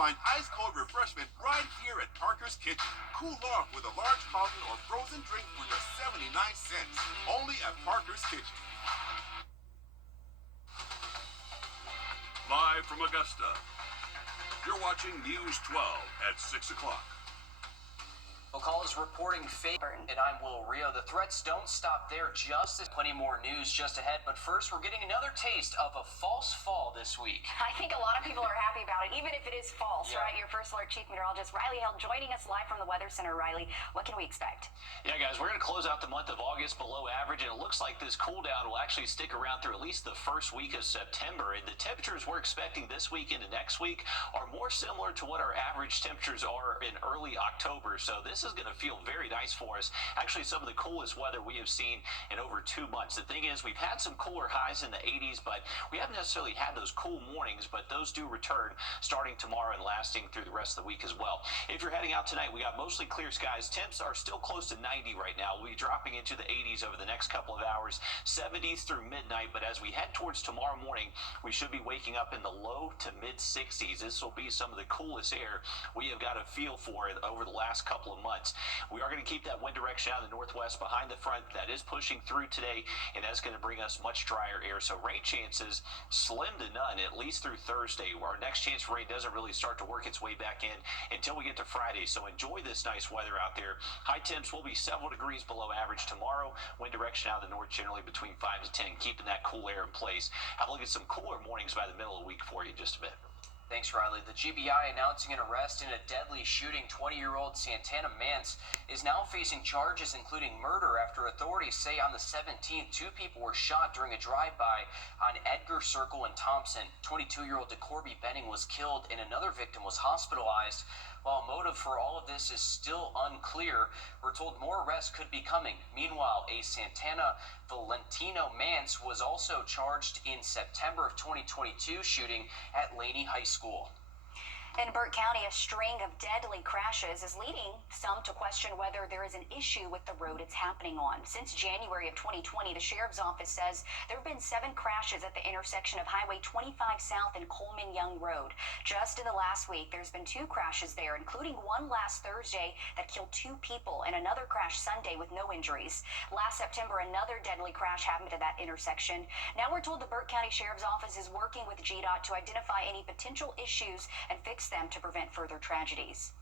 find ice-cold refreshment right here at Parker's Kitchen. Cool off with a large fountain or frozen drink for just 79 cents. Only at Parker's Kitchen. Live from Augusta, you're watching News 12 at 6 o'clock. McCall is reporting fake, and I'm Will Rio. The threats don't stop there. Just as plenty more news just ahead. But first, we're getting another taste of a false fall this week. I think a lot of people are happy about it, even if it is false, right? Your First Alert Chief Meteorologist Riley Hill joining us live from the Weather Center. Riley, what can we expect? Yeah, guys, we're going to close out the month of August below average, and it looks like this cool down will actually stick around through at least the first week of September. And the temperatures we're expecting this week into next week are more similar to what our average temperatures are in early October. So this is going to feel very nice for us. Actually, some of the coolest weather we have seen in over 2 months. The thing is, we've had some cooler highs in the 80s, but we haven't necessarily had those cool mornings, but those do return starting tomorrow and lasting through the rest of the week as well. If you're heading out tonight, we got mostly clear skies. Temps are still close to 90 right now. We'll be dropping into the 80s over the next couple of hours, 70s through midnight, but as we head towards tomorrow morning, we should be waking up in the low to mid 60s. This will be some of the coolest air we have got a feel for over the last couple of months. We are going to keep that wind direction out of the northwest behind the front that is pushing through today, and that's going to bring us much drier air. So rain chances slim to none, at least through Thursday. Our next chance for rain doesn't really start to work its way back in until we get to Friday. So enjoy this nice weather out there. High temps will be several degrees below average tomorrow. Wind direction out of the north generally between 5 to 10, keeping that cool air in place. Have a look at some cooler mornings by the middle of the week for you in just a bit. Thanks, Riley. The GBI announcing an arrest in a deadly shooting. 20-year-old Santana Mance is now facing charges including murder after authorities say on the 17th, 2 people were shot during a drive-by on Edgar Circle in Thompson. 22-year-old DeCorby Benning was killed and another victim was hospitalized. While motive for all of this is still unclear, we're told more arrests could be coming. Meanwhile, a Santana Valentino Mance was also charged in September of 2022 shooting at Laney High School. In Burke County, a string of deadly crashes is leading some to question whether there is an issue with the road it's happening on. Since January of 2020, the Sheriff's Office says there have been 7 crashes at the intersection of Highway 25 South and Coleman Young Road. Just in the last week, there's been 2 crashes there, including one last Thursday that killed 2 people and another crash Sunday with no injuries. Last September, another deadly crash happened at that intersection. Now we're told the Burke County Sheriff's Office is working with GDOT to identify any potential issues and fix them to prevent further tragedies.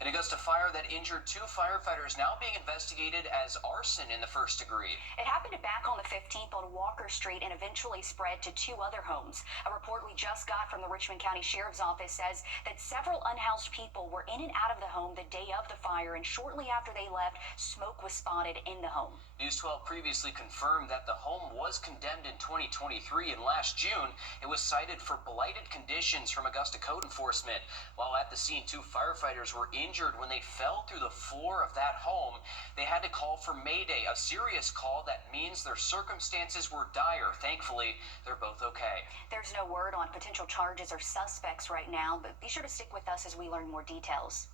An Augusta fire that injured 2 firefighters now being investigated as arson in the first degree. It happened back on the 15th on Walker Street and eventually spread to 2 other homes. A report we just got from the Richmond County Sheriff's Office says that several unhoused people were in and out of the home the day of the fire, and shortly after they left, smoke was spotted in the home. News 12 previously confirmed that the home was condemned in 2023, and last June it was cited for blighted conditions from Augusta Code Enforcement. While at the scene, 2 firefighters were injured when they fell through the floor of that home. They had to call for Mayday, a serious call that means their circumstances were dire. Thankfully, they're both okay. There's no word on potential charges or suspects right now, but be sure to stick with us as we learn more details.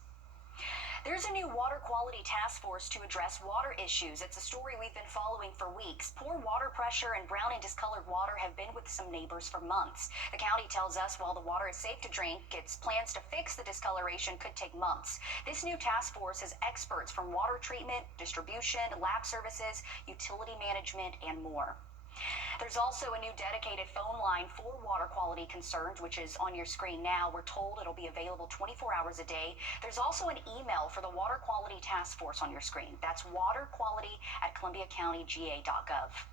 There's a new water quality task force to address water issues. It's a story we've been following for weeks. Poor water pressure and brown and discolored water have been with some neighbors for months. The county tells us while the water is safe to drink, its plans to fix the discoloration could take months. This new task force has experts from water treatment, distribution, lab services, utility management, and more. There's also a new dedicated phone line for water quality concerns, which is on your screen now. We're told it'll be available 24 hours a day. There's also an email for the Water Quality Task Force on your screen. That's waterquality@columbiacountyga.gov.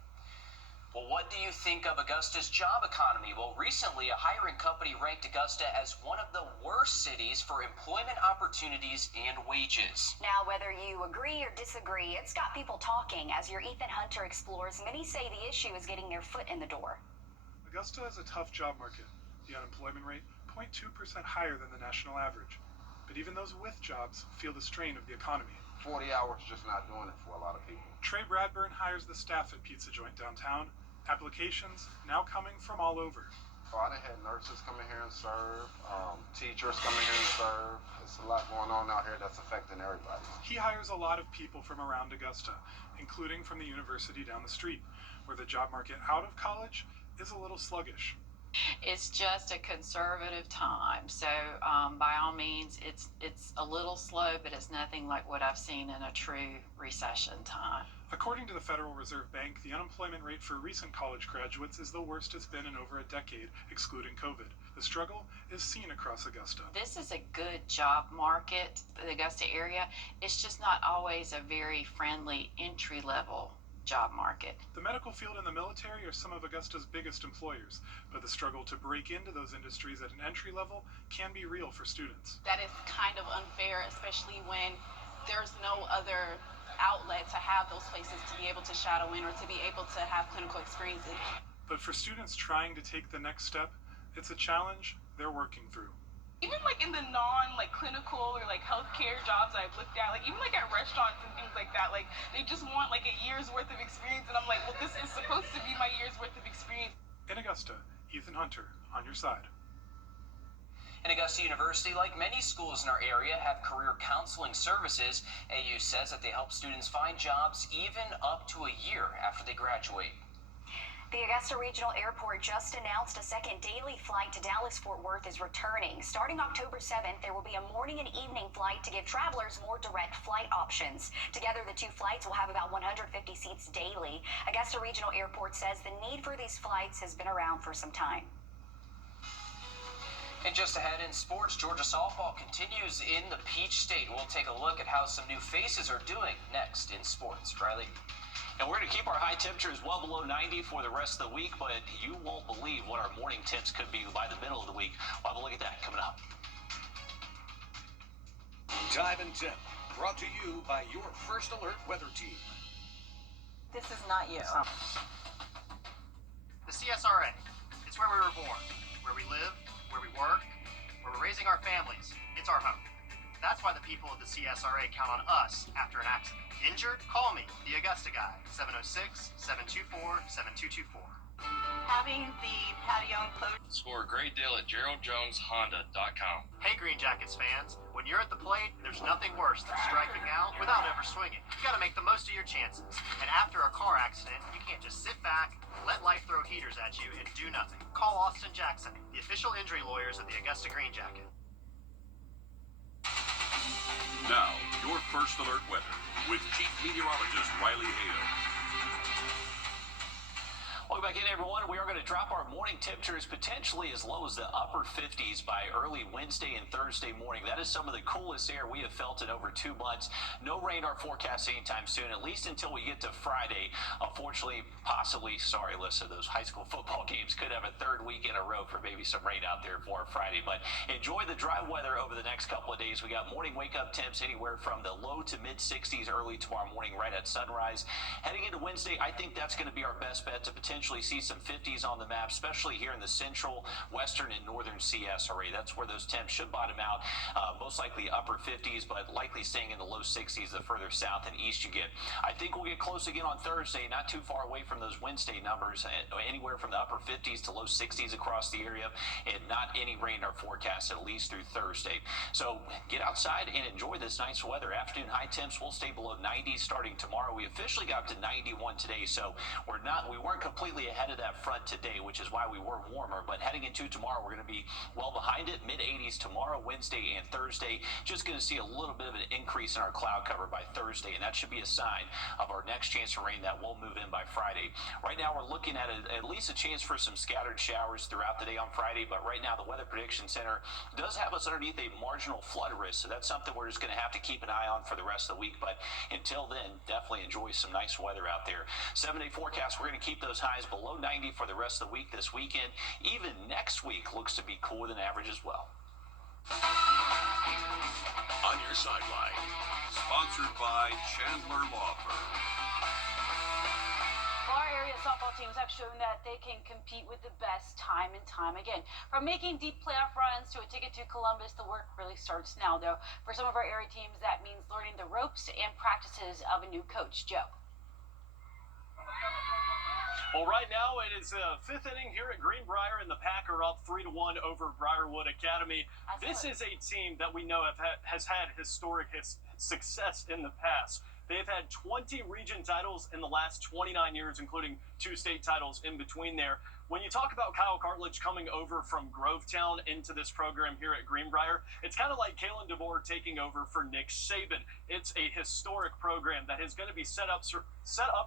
Well, what do you think of Augusta's job economy? Well, recently, a hiring company ranked Augusta as one of the worst cities for employment opportunities and wages. Now, whether you agree or disagree, it's got people talking. As your Ethan Hunter explores, many say the issue is getting their foot in the door. Augusta has a tough job market. The unemployment rate, 0.2% higher than the national average. But even those with jobs feel the strain of the economy. 40 hours just not doing it for a lot of people. Trey Bradburn hires the staff at Pizza Joint downtown. Applications now coming from all over. So I done had nurses come in here and serve, teachers come in here and serve. There's a lot going on out here that's affecting everybody. He hires a lot of people from around Augusta, including from the university down the street, where the job market out of college is a little sluggish. It's just a conservative time. So by all means, it's a little slow, but it's nothing like what I've seen in a true recession time. According to the Federal Reserve Bank, the unemployment rate for recent college graduates is the worst it's been in over a decade, excluding COVID. The struggle is seen across Augusta. This is a good job market, the Augusta area. It's just not always a very friendly entry-level job market. The medical field and the military are some of Augusta's biggest employers, but the struggle to break into those industries at an entry level can be real for students. That is kind of unfair, especially when there's no other outlet to have those places to be able to shadow in or to be able to have clinical experiences. But for students trying to take the next step, it's a challenge they're working through. Even like in the clinical or healthcare jobs I've looked at, even at restaurants and things like that, they just want a year's worth of experience, and I'm like, well, this is supposed to be my year's worth of experience. In Augusta, Ethan Hunter, on your side. And Augusta University, like many schools in our area, have career counseling services. AU says that they help students find jobs even up to a year after they graduate. The Augusta Regional Airport just announced a second daily flight to Dallas-Fort Worth is returning. Starting October 7th, there will be a morning and evening flight to give travelers more direct flight options. Together, the two flights will have about 150 seats daily. Augusta Regional Airport says the need for these flights has been around for some time. And just ahead in sports, Georgia softball continues in the Peach State. We'll take a look at how some new faces are doing next in sports. Riley? And we're going to keep our high temperatures well below 90 for the rest of the week, but you won't believe what our morning temps could be by the middle of the week. We'll have a look at that coming up. Time and Temp, brought to you by your First Alert weather team. This is not you. The CSRA. It's where we were born, where we live, where we work, where we're raising our families. It's our home. That's why the people of the CSRA count on us after an accident. Injured? Call me, the Augusta guy, 706-724-7224. Having the patio enclosure. Score a great deal at GeraldJonesHonda.com. Hey Green Jackets fans, when you're at the plate, there's nothing worse than striking out without ever swinging. You gotta make the most of your chances. And after a car accident, you can't just sit back, let life throw heaters at you, and do nothing. Call Austin Jackson, the official injury lawyers of the Augusta Green Jacket. Now, your First Alert weather with Chief Meteorologist Riley Hale. Welcome back in, everyone. We are going to drop our morning temperatures potentially as low as the upper 50s by early Wednesday and Thursday morning. That is some of the coolest air we have felt in over 2 months. No rain or forecast anytime soon, at least until we get to Friday. Unfortunately, possibly, sorry, Alyssa, those high school football games could have a third week in a row for maybe some rain out there for Friday. But enjoy the dry weather over the next couple of days. We got morning wake-up temps anywhere from the low to mid-60s early tomorrow morning right at sunrise. Heading into Wednesday, I think that's going to be our best bet to potentially see some 50s on the map, especially here in the central, western, and northern CSRA. That's where those temps should bottom out. Most likely upper 50s, but likely staying in the low 60s the further south and east you get. I think we'll get close again on Thursday, not too far away from those Wednesday numbers, anywhere from the upper 50s to low 60s across the area, and not any rain or forecast at least through Thursday. So get outside and enjoy this nice weather. Afternoon high temps will stay below 90 starting tomorrow. We officially got to 91 today, so we weren't completely ahead of that front today, which is why we were warmer. But heading into tomorrow, we're going to be well behind it, mid-80s tomorrow, Wednesday, and Thursday. Just going to see a little bit of an increase in our cloud cover by Thursday, and that should be a sign of our next chance of rain that will move in by Friday. Right now, we're looking at at least a chance for some scattered showers throughout the day on Friday, but right now the Weather Prediction Center does have us underneath a marginal flood risk, so that's something we're just going to have to keep an eye on for the rest of the week. But until then, definitely enjoy some nice weather out there. 7-day forecast, we're going to keep those highs below 90 for the rest of the week this weekend. Even next week looks to be cooler than average as well. On your sideline, sponsored by Chandler Law Firm. Our area softball teams have shown that they can compete with the best time and time again. From making deep playoff runs to a ticket to Columbus, the work really starts now, though. For some of our area teams, that means learning the ropes and practices of a new coach. Joe. Well, right now it is fifth inning here at Greenbrier, and the Pack are up 3-1 over Briarwood Academy. This is a team that we know has had historic success in the past. They've had 20 region titles in the last 29 years, including 2 state titles in between there. when you talk about Kyle Cartledge coming over from Grovetown into this program here at Greenbrier, it's kind of like Kalen DeBoer taking over for Nick Saban. It's a historic program that is going to be set up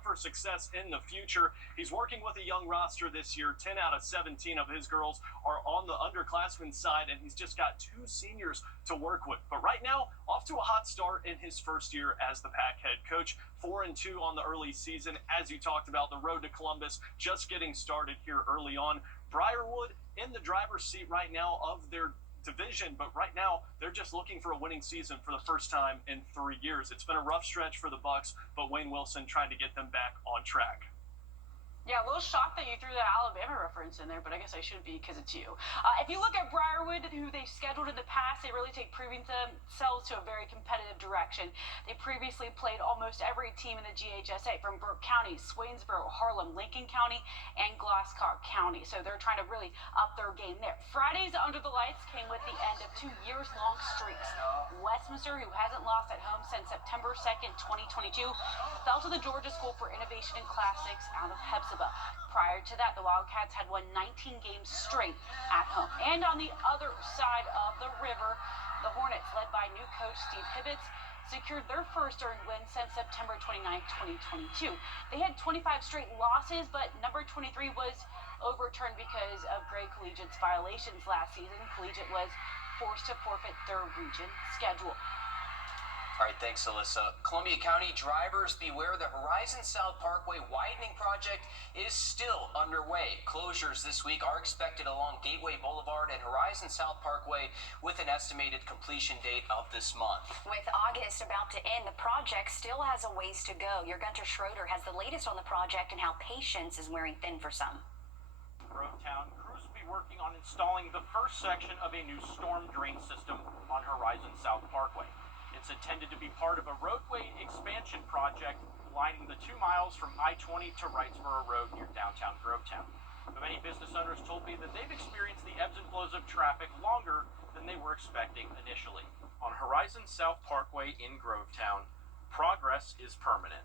for success in the future. He's working with a young roster this year. 10 out of 17 of his girls are on the underclassmen side, and he's just got 2 seniors to work with. But right now, off to a hot start in his first year as the Pack head coach. 4-2 on the early season. As you talked about, the road to Columbus just getting started here early on. Briarwood in the driver's seat right now of their division, but right now they're just looking for a winning season for the first time in 3 years. It's been a rough stretch for the Bucks, but Wayne Wilson trying to get them back on track. Yeah, a little shocked that you threw that Alabama reference in there, but I guess I shouldn't be because it's you. If you look at Briarwood, who they've scheduled in the past, they really take proving themselves to a very competitive direction. They previously played almost every team in the GHSA, from Burke County, Swainsboro, Harlem, Lincoln County, and Glasscock County. So they're trying to really up their game there. Fridays under the lights came with the end of 2 years-long streaks. Westminster, who hasn't lost at home since September 2nd, 2022, fell to the Georgia School for Innovation in Classics out of Hepzibah. Prior to that, the Wildcats had won 19 games straight at home. And on the other side of the river, the Hornets, led by new coach Steve Hibbets, secured their first earned win since September 29, 2022. They had 25 straight losses, but number 23 was overturned because of Gray Collegiate's violations last season. Collegiate was forced to forfeit their region schedule. All right, thanks, Alyssa. Columbia County drivers beware, the Horizon South Parkway widening project is still underway. Closures this week are expected along Gateway Boulevard and Horizon South Parkway with an estimated completion date of this month. With August about to end, the project still has a ways to go. Your Gunter Schroeder has the latest on the project and how patience is wearing thin for some. Grovetown, crews will be working on installing the first section of a new storm drain system on Horizon South Parkway. It's intended to be part of a roadway expansion project lining the 2 miles from I-20 to Wrightsboro Road near downtown Grovetown. But many business owners told me that they've experienced the ebbs and flows of traffic longer than they were expecting initially. On Horizon South Parkway in Grovetown, progress is permanent.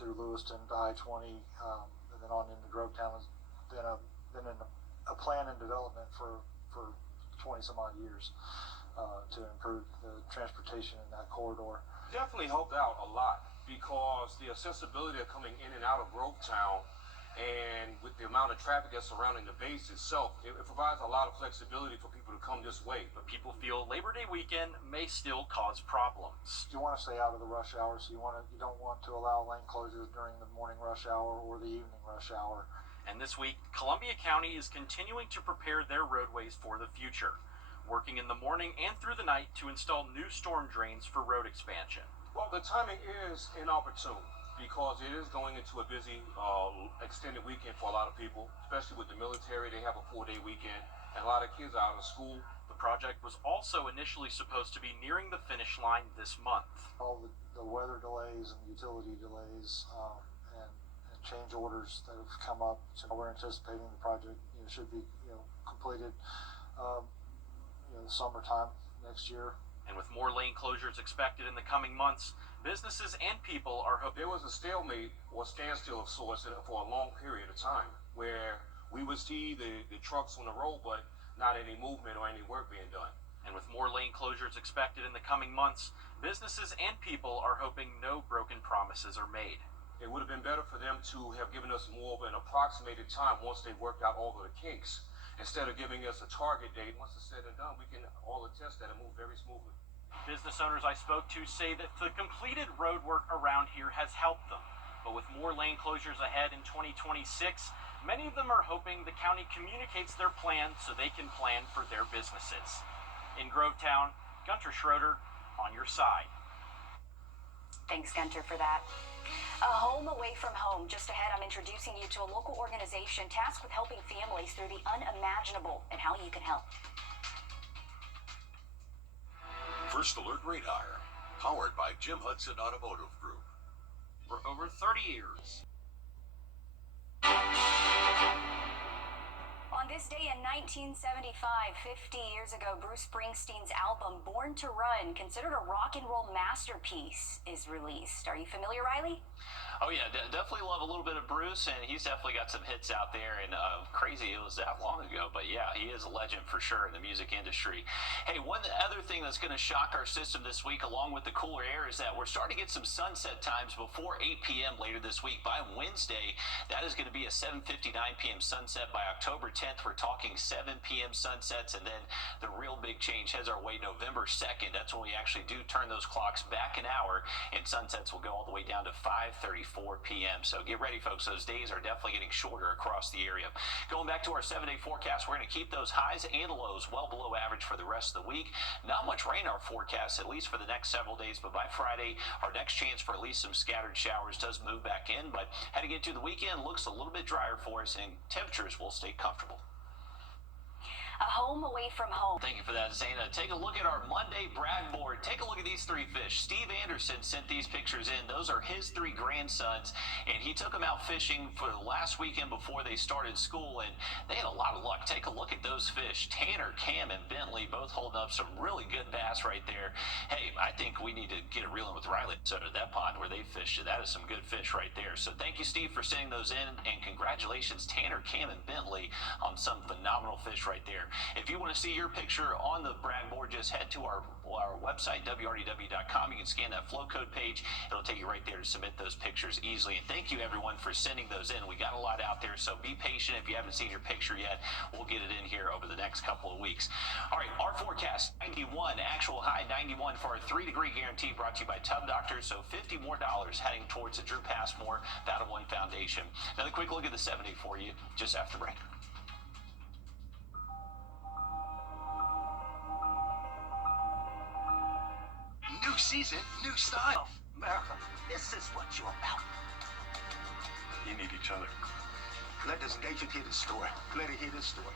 Through Lewiston to I-20 and then on into Grovetown has been in a plan and development for 20 some odd years. To improve the transportation in that corridor. Definitely helped out a lot because the accessibility of coming in and out of Grovetown, and with the amount of traffic that's surrounding the base itself, it provides a lot of flexibility for people to come this way. But people feel Labor Day weekend may still cause problems. You want to stay out of the rush hour, so you don't want to allow lane closures during the morning rush hour or the evening rush hour. And this week, Columbia County is continuing to prepare their roadways for the future, working in the morning and through the night to install new storm drains for road expansion. Well, the timing is inopportune because it is going into a busy extended weekend for a lot of people, especially with the military. They have a 4-day weekend and a lot of kids are out of school. The project was also initially supposed to be nearing the finish line this month. All the weather delays and utility delays and change orders that have come up, so we're anticipating the project should be completed the summertime next year. And with more lane closures expected in the coming months, businesses and people are hoping. There was a stalemate or standstill of sorts for a long period of time where we would see the trucks on the road, but not any movement or any work being done. And with more lane closures expected in the coming months, businesses and people are hoping no broken promises are made. It would have been better for them to have given us more of an approximated time once they worked out all of the kinks, instead of giving us a target date. Once it's said and done, we can all attest that it moved very smoothly. Business owners I spoke to say that the completed road work around here has helped them. But with more lane closures ahead in 2026, many of them are hoping the county communicates their plan so they can plan for their businesses. In Grovetown, Gunter Schroeder, on your side. Thanks, Gunter, for that. A home away from home. Just ahead, I'm introducing you to a local organization tasked with helping families through the unimaginable and how you can help. First Alert Radar, powered by Jim Hudson Automotive Group. For over 30 years. On this day in 1975, 50 years ago, Bruce Springsteen's album Born to Run, considered a rock and roll masterpiece, is released. Are you familiar, Riley? Oh yeah, definitely love a little bit of Bruce, and he's definitely got some hits out there. And crazy it was that long ago, but yeah, he is a legend for sure in the music industry. Hey, one other thing that's going to shock our system this week, along with the cooler air, is that we're starting to get some sunset times before 8 p.m. later this week. By Wednesday, that is going to be a 7:59 p.m. sunset. By October 10th, we're talking 7 p.m. sunsets, and then the real big change heads our way November 2nd. That's when we actually do turn those clocks back an hour, and sunsets will go all the way down to 5:34 p.m. So get ready, folks. Those days are definitely getting shorter across the area. Going back to our 7-day forecast, we're going to keep those highs and lows well below average for the rest of the week. Not much rain in our forecast, at least for the next several days, but by Friday, our next chance for at least some scattered showers does move back in. But heading into the weekend, looks a little bit drier for us, and temperatures will stay comfortable. A home away from home. Thank you for that, Zana. Take a look at our Monday brag board. Take a look at these three fish. Steve Anderson sent these pictures in. Those are his three grandsons, and he took them out fishing for the last weekend before they started school, and they had a lot of luck. Take a look at those fish. Tanner, Cam, and Bentley both holding up some really good bass right there. Hey, I think we need to get it reeling with Riley. So to that pond where they fished, that is some good fish right there. So thank you, Steve, for sending those in, and congratulations, Tanner, Cam, and Bentley on some phenomenal fish right there. If you want to see your picture on the brag board, just head to our website, wrdw.com. You can scan that flow code page. It'll take you right there to submit those pictures easily. And thank you, everyone, for sending those in. We got a lot out there, so be patient. If you haven't seen your picture yet, we'll get it in here over the next couple of weeks. All right, our forecast, 91, actual high 91 for our 3-degree guarantee, brought to you by Tub Doctor. So $50 more heading towards the Drew Passmore Battle One Foundation. Another quick look at the 7-day for you just after the break. New season, new style. America, this is what you're about. You need each other. Let this nation hear the story. Let it hear this story.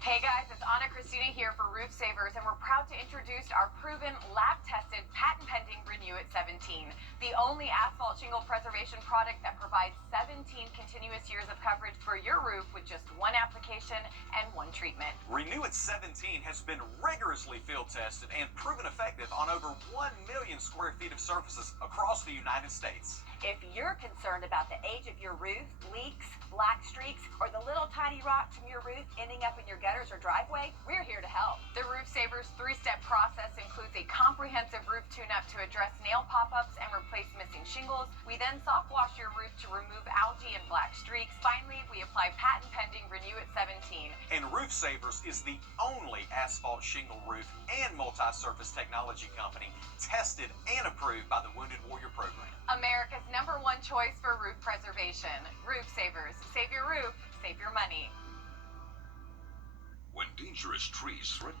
Hey guys, it's Anna Christina here for Roof Savers, and we're proud to introduce our proven, lab-tested, patent-pending Renew It 17, the only asphalt shingle preservation product that provides 17 continuous years of coverage for your roof with just one application and one treatment. Renew It 17 has been rigorously field tested and proven effective on over 1 million square feet of surfaces across the United States. If you're concerned about the age of your roof, leaks, black streaks, or the little tiny rocks from your roof ending up in your gutters or driveway, we're here to help. The Roof Savers 3-step process includes a comprehensive roof tune-up to address nail pop-ups and replace missing shingles. We then soft wash your roof to remove algae and black streaks. Finally, we apply patent-pending Renew It 17. And Roof Savers is the only asphalt shingle roof and multi-surface technology company tested and approved by the Wounded Warrior Program. America's #1 choice for roof preservation. Roof Savers. Save your roof, save your money. When dangerous trees threaten